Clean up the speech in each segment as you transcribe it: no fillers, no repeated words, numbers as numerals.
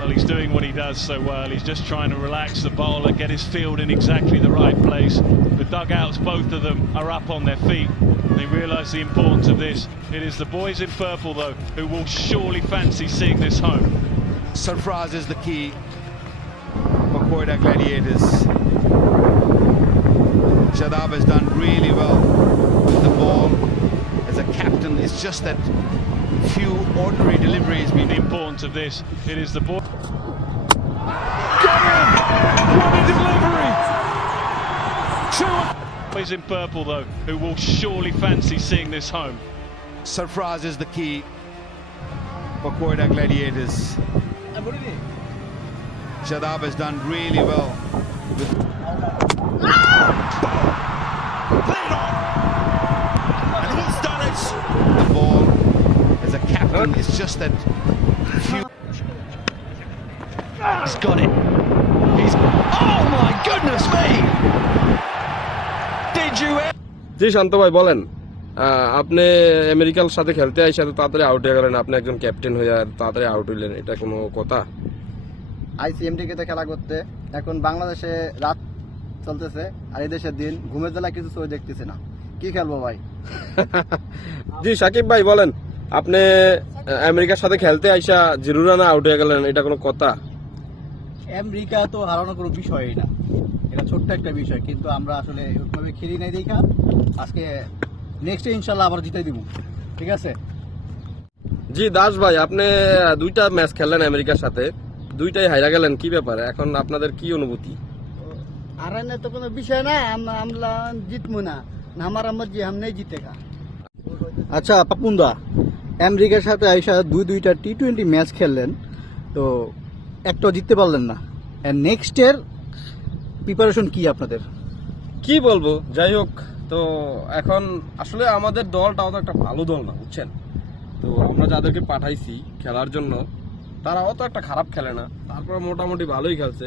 Well, he's doing what he does so well. He's just trying to relax the bowler, get his field in exactly the right place. The dugouts, both of them, are up on their feet. They realise the importance of this. It is the boys in purple, though, who will surely fancy seeing this home. Sarfraz is the key for Quetta Gladiators. Shadab has done really well with the ball as a captain. It's just that few ordinary deliveries. The importance of this, it is the boy. Got him! What a delivery! Boys in purple, though, who will surely fancy seeing this home. Sarfraz is the key for Quetta Gladiators. Shadab has done really well with and he's done it. The ball as a captain, it's just that few. He's got it. He's. Oh my goodness me! Did you? জি শান্ত ভাই বলেন, আপনি আমেরিকার সাথে খেলতে আইসা তো তাড়াতাড়ি out হয়ে গেলেন, আপনি একজন ক্যাপ্টেন হয়ে তাড়াতাড়ি আউট হইলেন, এটা কোনো কথা? আইসিএমটিকে তে খেলা করতে এখন বাংলাদেশে রাত চলতেছে আর এই দেশের দিন, ঘুমের জ্বালা কিছু ছবি দেখতেছি না, কি খেলবো ভাই? জি সাকিব ভাই বলেন, আপনি আমেরিকার সাথে খেলতে আইসা 0 রানে আউট হয়ে গেলেন, এটা কোনো কথা? আমেরিকা তো হারানোর কোনো বিষয়ই না, এটা ছোট্ট একটা বিষয়, কিন্তু আমরা আসলে ওইভাবে খেলি নাই দেখা আজকে নেক্সটে ইনশাল্লাহ আবার জিতাই দিব, ঠিক আছে? জি দাস ভাই, আপনি 2টা ম্যাচ খেললেন আমেরিকার সাথে, 2টাই হাইরা গেলেন, কি ব্যাপার এখন আপনাদের কি অনুভূতি? হারানোর তো কোনো বিষয় না, আমরা জিতবো না, আমার মর্জি হামনে জিতেগা। আচ্ছা পাপুন্দা, আমেরিকার সাথে আইসা দুইটা টি-20 ম্যাচ খেললেন, তো একটা জিততে পারলেন না, নেক্সটের প্রিপারেশন কি আপনাদের? কি বলবো, যাই হোক, তো এখন আসলে আমাদের দলটাও তো একটা ভালো দল না, বুঝছেন? তো আমরা যাদেরকে পাঠাইছি খেলার জন্য তারাও তো একটা খারাপ খেলে না, তারপর মোটামুটি ভালোই খেলছে।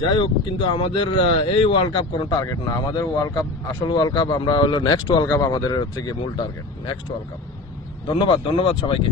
যাই হোক, কিন্তু আমাদের এই ওয়ার্ল্ড কাপ কোনো টার্গেট না, আমাদের ওয়ার্ল্ড কাপ, আসল ওয়ার্ল্ড কাপ আমরা হলো নেক্সট ওয়ার্ল্ড কাপ, আমাদের হচ্ছে গিয়ে মূল টার্গেট নেক্সট ওয়ার্ল্ড কাপ। ধন্যবাদ সবাইকে।